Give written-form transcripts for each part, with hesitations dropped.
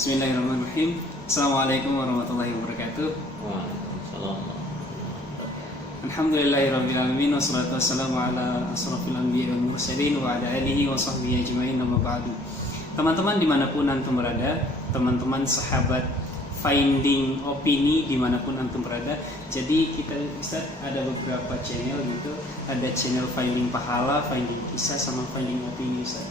Bismillahirrahmanirrahim. Assalamualaikum warahmatullahi wabarakatuh. Waalaikumsalam. Alhamdulillahirrabbilalamin. Wassalatu wassalamu ala asrafil anbiya wal mursalin wa ala alihi wa sahbihi ajma'in, amma ba'du. Teman-teman dimanapun antum berada, teman-teman sahabat finding opini dimanapun antum berada. Jadi kita Ustaz ada beberapa channel gitu. Ada channel finding pahala, finding kisah, sama finding opini Ustaz.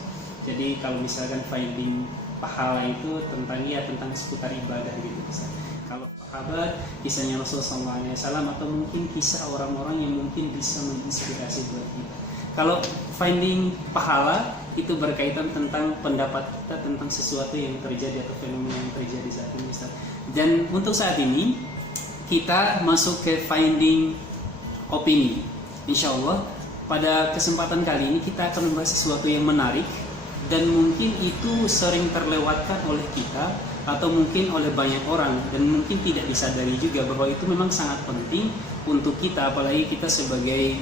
Jadi kalau misalkan finding pahala itu tentang seputar ibadah gitu Ustaz. Kalau sahabat, kisahnya Rasulullah SAW, atau mungkin kisah orang-orang yang mungkin bisa menginspirasi buat kita. Kalau finding pahala itu berkaitan tentang pendapat kita tentang sesuatu yang terjadi atau fenomena yang terjadi saat ini Ustaz. Dan untuk saat ini kita masuk ke finding opini. Insya Allah pada kesempatan kali ini kita akan membahas sesuatu yang menarik dan mungkin itu sering terlewatkan oleh kita atau mungkin oleh banyak orang, dan mungkin tidak disadari juga bahwa itu memang sangat penting untuk kita, apalagi kita sebagai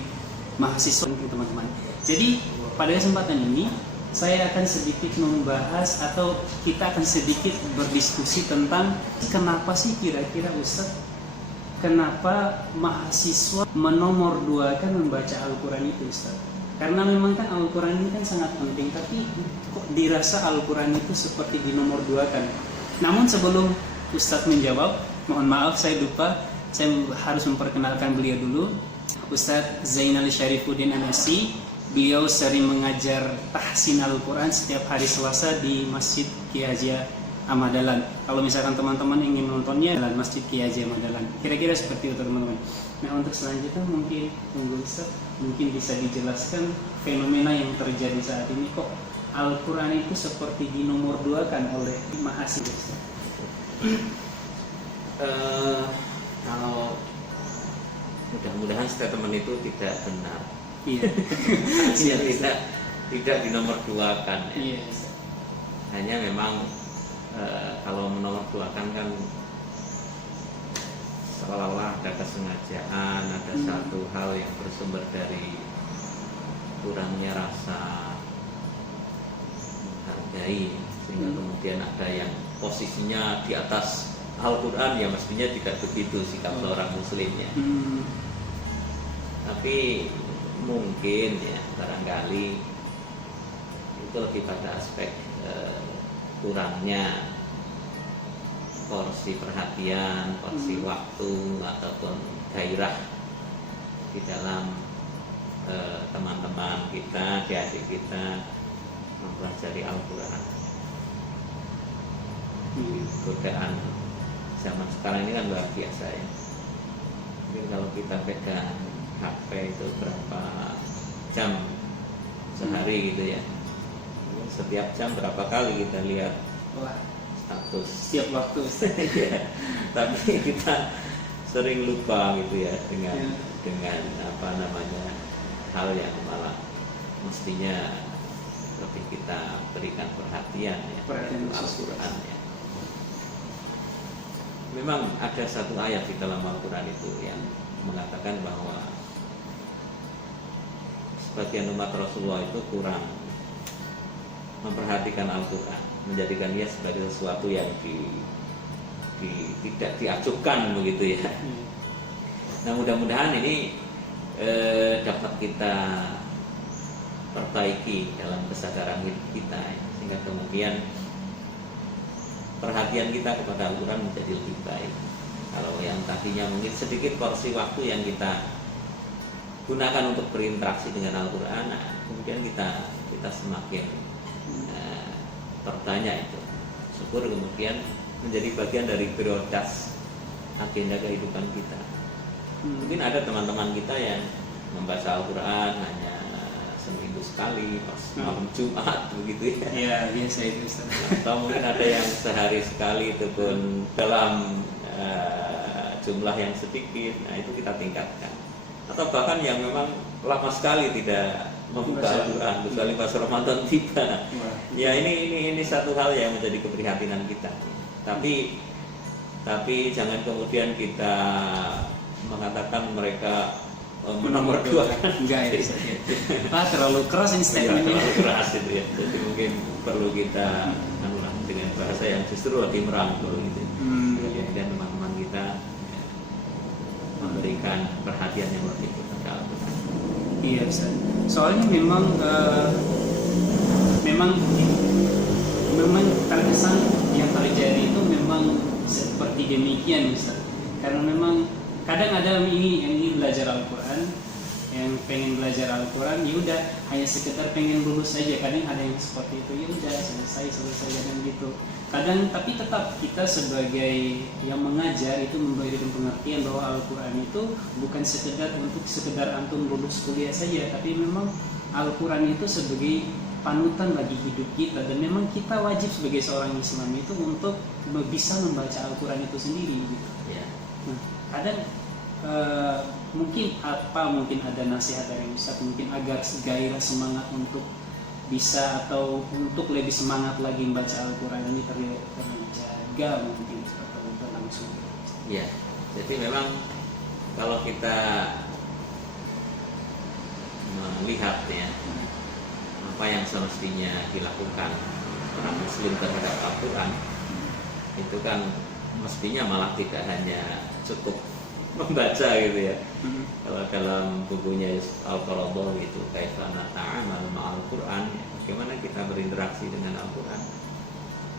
mahasiswa teman-teman. Jadi pada kesempatan ini saya akan sedikit membahas atau kita akan sedikit berdiskusi tentang kenapa sih kira-kira Ustaz, kenapa mahasiswa menomorduakan membaca Al-Quran itu Ustaz? Karena memang kan Al-Quran ini kan sangat penting, tapi kok dirasa Al-Quran itu seperti dinomorduakan. Namun sebelum Ustadz menjawab, mohon maaf saya lupa, saya harus memperkenalkan beliau dulu. Ustadz Zainal Syarifuddin Anasi, beliau sering mengajar tahsin Al-Quran setiap hari Selasa di Masjid Kiai Haji Ahmad Dahlan. Kalau misalkan teman-teman ingin nontonnya dalam Masjid Kiai Haji Ahmad Dahlan. Kira-kira seperti itu teman-teman. Nah untuk selanjutnya mungkin Ustaz mungkin bisa dijelaskan fenomena yang terjadi saat ini, kok Al-Quran itu seperti dinomorduakan oleh mahasiswa. Kalau mudah-mudahan statement itu tidak benar. Iya. tidak dinomorduakan. Ya. Iya. Hanya memang kalau menomorduakan kan seolah-olah ada kesengajaan, ada satu hal yang bersumber dari kurangnya rasa menghargai, sehingga kemudian ada yang posisinya di atas Al-Quran, ya mestinya tidak begitu sikap seorang muslim ya. Tapi mungkin ya barangkali itu lebih pada aspek kurangnya porsi perhatian, porsi waktu ataupun gairah di dalam teman-teman kita, adik kita mempelajari Al-Quran. Godaan zaman sekarang ini kan luar biasa ya. Mungkin kalau kita pegang HP itu berapa jam sehari gitu ya, setiap jam berapa kali kita lihat status Setiap waktu. ya. Tapi kita sering lupa gitu ya dengan apa namanya hal yang malah mestinya lebih kita berikan perhatian ya, Perhatian Al-Quran ya. Memang ada satu ayat di dalam Al-Quran itu yang mengatakan bahwa sebagian umat Rasulullah itu kurang memperhatikan Al-Quran, menjadikan dia sebagai sesuatu yang tidak diacuhkan begitu ya. Nah mudah-mudahan ini dapat kita perbaiki dalam kesadaran kita ya, sehingga kemudian perhatian kita kepada Al-Quran menjadi lebih baik. Kalau yang tadinya mungkin sedikit porsi waktu yang kita gunakan untuk berinteraksi dengan Al-Quran, nah, kemudian kita semakin perbanyak itu. Syukur kemudian menjadi bagian dari prioritas agenda kehidupan kita. Mungkin ada teman-teman kita yang membaca Al-Quran hanya seminggu sekali pas malam Jumat begitu ya. Iya, biasa itu Ustaz. Atau mungkin ada yang sehari sekali itu pun dalam jumlah yang sedikit. Nah itu kita tingkatkan. Atau bahkan yang memang lama sekali tidak membuka Al-Quran kecuali pas Ramadan tiba. Ya ini satu hal yang menjadi keprihatinan kita. Tapi jangan kemudian kita mengatakan mereka menomorduakan. Enggak ya. Terlalu keras ini statementnya. Terlalu keras itu ya. Jadi mungkin perlu kita dengan bahasa yang justru lebih merangkul gitu. Iya. Dan teman-teman kita memberikan perhatian yang lebih kepada Al-Quran. Iya Ustaz. Soalnya memang terkesan yang terjadi itu memang seperti demikian Ustaz. Karena memang kadang ada yang ingin belajar Al-Quran, yang pengen belajar Al-Quran, ya udah hanya sekedar pengen lulus saja. Kadang ada yang seperti itu, ya udah selesai dan gitu. Kadang tapi tetap kita sebagai yang mengajar itu memberikan pengertian bahwa Al-Quran itu bukan sekedar antum lulus kuliah saja, tapi memang Al-Quran itu sebagai panutan bagi hidup kita, dan memang kita wajib sebagai seorang Islam itu untuk bisa membaca Al-Quran itu sendiri gitu. Ya. Nah, kadang mungkin ada nasihat dari Ustaz mungkin agar gairah semangat untuk bisa atau untuk lebih semangat lagi membaca Al-Quran ini terjaga mungkin atau berlangsung. Ya, jadi memang kalau kita melihat ya apa yang semestinya dilakukan orang Muslim terhadap Al-Quran, itu kan mestinya malah tidak hanya cukup membaca gitu ya. Kalau dalam bukunya Al-Qaradawi itu Kaifa Nata'amalu ma'al Quran, bagaimana kita berinteraksi dengan Al-Quran,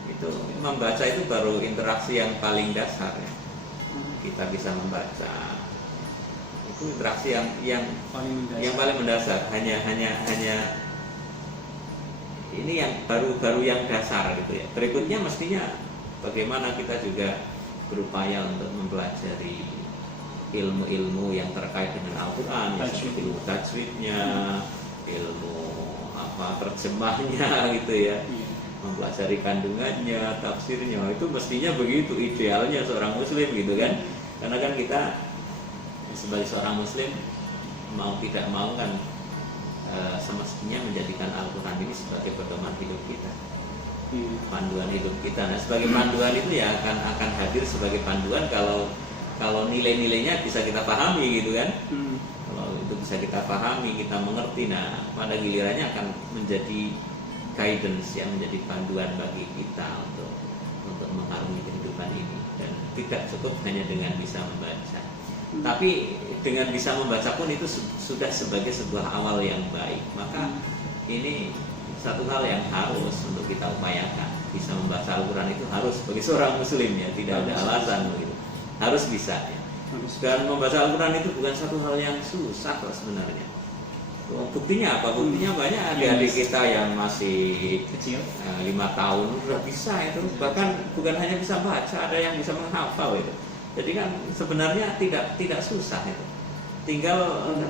itu membaca itu baru interaksi yang paling dasar ya. Kita bisa membaca itu interaksi yang paling mendasar. Hanya ini yang baru yang dasar gitu ya. Berikutnya mestinya bagaimana kita juga berupaya untuk mempelajari ilmu-ilmu yang terkait dengan Al-Quran, ilmu tajwidnya, ilmu terjemahnya gitu ya, mempelajari kandungannya, tafsirnya, itu mestinya begitu idealnya seorang Muslim gitu kan. Karena kan kita sebagai seorang Muslim mau tidak mau kan semestinya menjadikan Al-Quran ini sebagai pedoman hidup kita, panduan hidup kita. Nah, sebagai panduan itu ya akan hadir sebagai panduan kalau nilai-nilainya bisa kita pahami gitu kan. Kalau itu bisa kita pahami, kita mengerti, nah pada gilirannya akan menjadi guidance, yang menjadi panduan bagi kita untuk mengarungi kehidupan ini. Dan tidak cukup hanya dengan bisa membaca, tapi dengan bisa membaca pun itu sudah sebagai sebuah awal yang baik. Maka ini satu hal yang harus untuk kita upayakan. Bisa membaca Al-Quran itu harus bagi seorang Muslim ya, tidak ada alasan begitu. Harus bisa ya. Dan membaca Al-Quran itu bukan satu hal yang susah kok sebenarnya. Buktinya apa? Buktinya banyak adik-adik kita yang masih Kecil 5 tahun sudah bisa itu. Bahkan bukan hanya bisa baca, ada yang bisa menghafal itu. Jadi kan sebenarnya tidak susah itu. Tinggal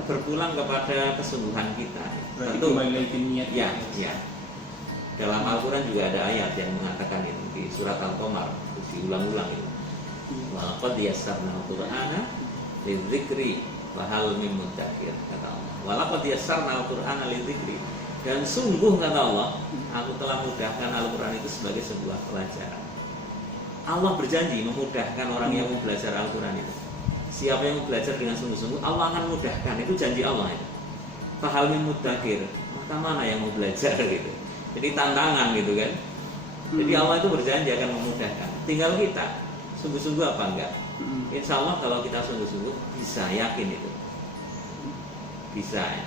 berpulang kepada kesungguhan kita. Tentu niat. Ya. Dalam Al-Quran juga ada ayat yang mengatakan itu di surat Al-Qamar, diulang-ulang itu. Wa qad yassarna al-Qur'ana lidzikri wa hal mim muddakir, kata Allah. Wa laqad yassarna al-Qur'ana lidzikri, dan sungguh kata Allah, aku telah mudahkan Al-Quran itu sebagai sebuah pelajaran. Allah berjanji memudahkan orang yang mau belajar Al-Quran itu. Siapa yang mau belajar dengan sungguh-sungguh, Allah akan mudahkan. Itu janji Allah itu. Fa hal mim muddakir, maka mana yang mau belajar gitu. Jadi tantangan gitu kan. Jadi Allah itu berjanji akan memudahkan. Tinggal kita sungguh-sungguh apa enggak. Insya Allah kalau kita sungguh-sungguh bisa, yakin itu bisa ya.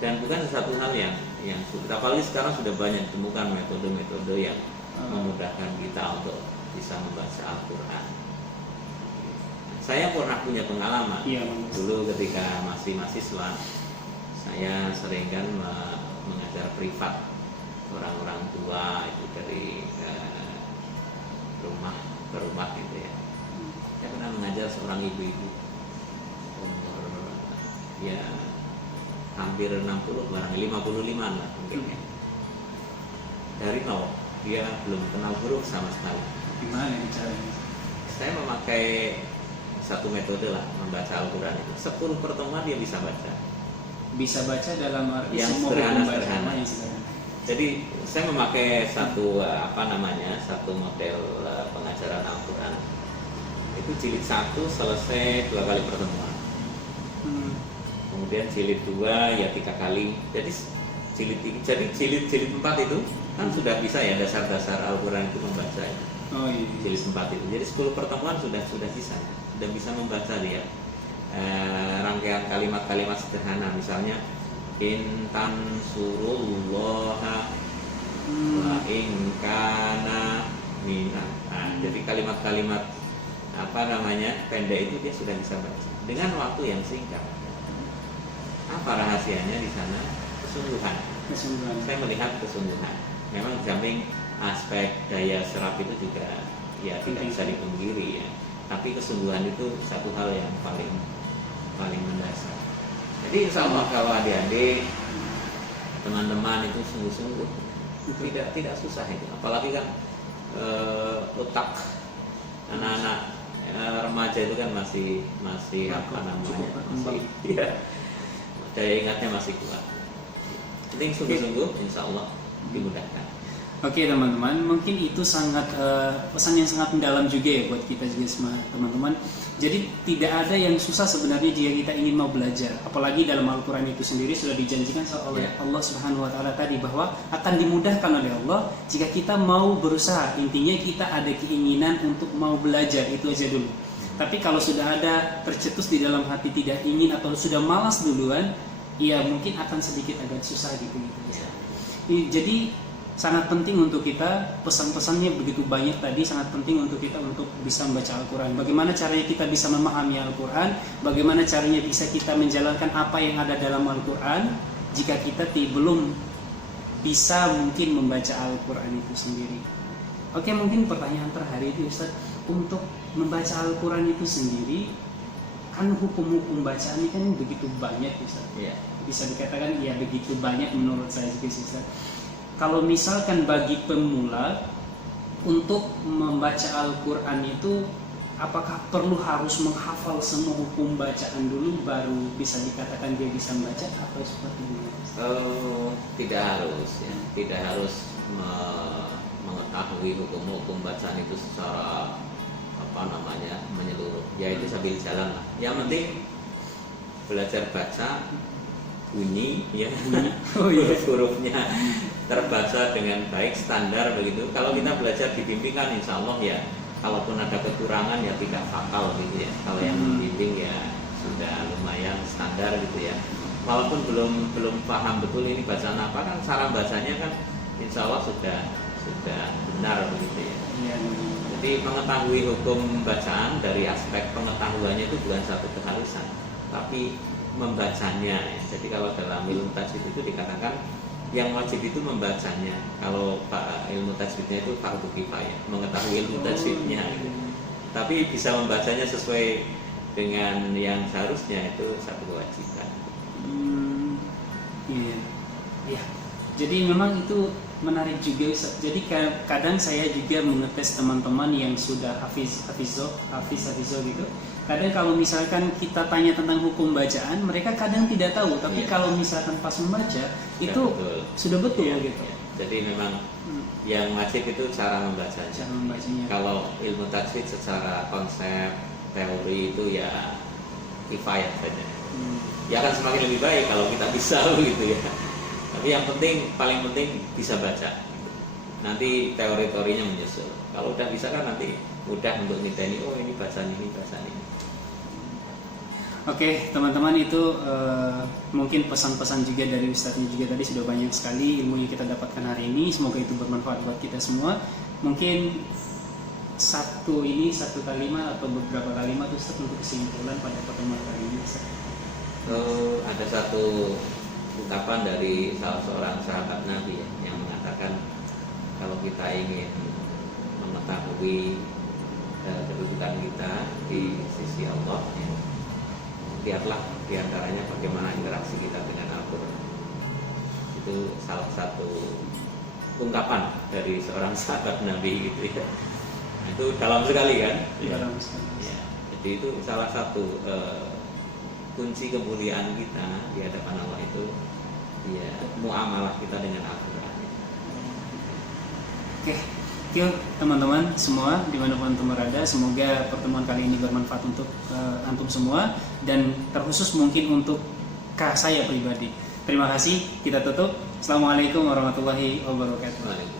Dan bukan sesuatu hal yang sulit. Apalagi sekarang sudah banyak ditemukan metode-metode yang memudahkan kita untuk bisa membaca Al-Quran. Saya pernah punya pengalaman dulu ketika masih mahasiswa. Saya sering kan mengajar privat orang-orang tua itu dari rumah ke rumah gitu ya. Saya pernah mengajar seorang ibu-ibu umur ya hampir 60, barang 55 lah mungkin ya. Dari nol, dia belum kenal huruf sama sekali. Gimana caranya? Saya memakai satu metode lah membaca Al-Quran itu. 10 pertemuan dia bisa baca. Bisa baca dalam arti yang semua sederhana. yang sederhana. Jadi saya memakai satu model pengajaran Al-Quran. Itu jilid 1 selesai 2 kali pertemuan. Kemudian jilid 2 ya 3 kali. Jadi jilid 4 itu Kan sudah bisa ya dasar-dasar Al-Quran itu membaca ya. Oh iya. Jilid 4 itu. Jadi 10 pertemuan sudah bisa ya. Sudah bisa membaca dia. Rangkaian kalimat-kalimat sederhana, misalnya intan surullaha wa in kana minan. Nah, jadi kalimat-kalimat pendek itu dia sudah bisa baca dengan waktu yang singkat. Apa rahasianya di sana? Kesungguhan. Saya melihat kesungguhan. Memang di samping aspek daya serap itu juga ya tidak bisa dipungkiri ya. Tapi kesungguhan itu satu hal yang paling mendasar. Jadi insya Allah kalau adik-adik, teman-teman itu sungguh-sungguh tidak susah itu. Apalagi kan otak anak-anak remaja itu kan masih daya ingatnya masih kuat. Penting sungguh-sungguh, insya Allah dimudahkan. Oke teman-teman, mungkin itu sangat pesan yang sangat mendalam juga ya buat kita juga semua teman-teman. Jadi tidak ada yang susah sebenarnya jika kita ingin mau belajar. Apalagi dalam Al-Quran itu sendiri sudah dijanjikan oleh Allah Subhanahu Wa Taala tadi bahwa akan dimudahkan oleh Allah jika kita mau berusaha. Intinya kita ada keinginan untuk mau belajar, itu aja dulu. Tapi kalau sudah ada tercetus di dalam hati tidak ingin atau sudah malas duluan, ya mungkin akan sedikit agak susah gitu. Jadi sangat penting untuk kita, pesan-pesannya begitu banyak tadi, sangat penting untuk kita untuk bisa membaca Al-Quran. Bagaimana caranya kita bisa memahami Al-Quran, bagaimana caranya bisa kita menjalankan apa yang ada dalam Al-Quran jika kita belum bisa mungkin membaca Al-Quran itu sendiri. Oke, mungkin pertanyaan terakhir itu Ustaz, untuk membaca Al-Quran itu sendiri, kan hukum-hukum bacaan ini kan begitu banyak Ustaz. Bisa dikatakan ya begitu banyak menurut saya juga Ustaz. Kalau misalkan bagi pemula untuk membaca Al-Quran itu, apakah perlu harus menghafal semua hukum bacaan dulu baru bisa dikatakan dia bisa membaca atau seperti ini? Tidak harus ya, tidak harus mengetahui hukum-hukum bacaan itu secara menyeluruh. Ya itu sambil jalan lah. Yang penting belajar baca, bunyi ya, huruf-hurufnya terbaca dengan baik, standar begitu. Kalau kita belajar dibimbingkan, insya Allah ya, kalaupun ada kekurangan ya tidak fatal gitu ya. Kalau yang membimbing ya sudah lumayan standar gitu ya. Walaupun belum paham betul ini bacaan apa, kan cara bacanya kan insya Allah sudah benar begitu ya. Jadi mengetahui hukum bacaan dari aspek pengetahuannya itu bukan satu keharusan, tapi membacanya. Jadi kalau dalam ilmu tajwid itu dikatakan yang wajib itu membacanya. Kalau ilmu tajwidnya itu fardu kifayah, mengetahui ilmu tajwidnya. Tapi bisa membacanya sesuai dengan yang seharusnya itu satu kewajiban. Iya. Jadi memang itu menarik juga Ustaz. Jadi kadang saya juga mengetes teman-teman yang sudah hafizo gitu. Kadang kalau misalkan kita tanya tentang hukum bacaan, mereka kadang tidak tahu. Tapi kalau misalkan pas membaca itu sudah betul gitu. Jadi memang yang wajib itu cara membacanya. Kalau ilmu tajwid secara konsep teori itu ya kifayah saja. Ya akan semakin lebih baik kalau kita bisa gitu ya. Tapi yang paling penting bisa baca. Nanti teori-teorinya menyusul. Kalau udah bisa kan nanti mudah untuk niteni, oh ini bacaan ini. Oke, teman-teman, itu mungkin pesan-pesan juga dari Ustadznya juga tadi sudah banyak sekali ilmu yang kita dapatkan hari ini. Semoga itu bermanfaat buat kita semua. Mungkin satu kalimat atau beberapa kalimat Ustadz untuk kesimpulan pada pertemuan kali ini. Ada satu ungkapan dari salah seorang sahabat Nabi yang mengatakan kalau kita ingin mengetahui kedudukan kita di sisi Allah, lihatlah diantaranya bagaimana interaksi kita dengan Al-Quran. Itu salah satu ungkapan dari seorang sahabat Nabi gitu ya. Itu dalam sekali kan? Dalam sekali. Ya. Jadi itu salah satu kunci kemuliaan kita di hadapan Allah itu ya muamalah kita dengan Al-Quran. Oke. Yuk teman-teman semua dimanapun antum berada, semoga pertemuan kali ini bermanfaat untuk antum semua dan terkhusus mungkin untuk saya pribadi. Terima kasih, kita tutup. Assalamualaikum warahmatullahi wabarakatuh. Waalaikumsalam.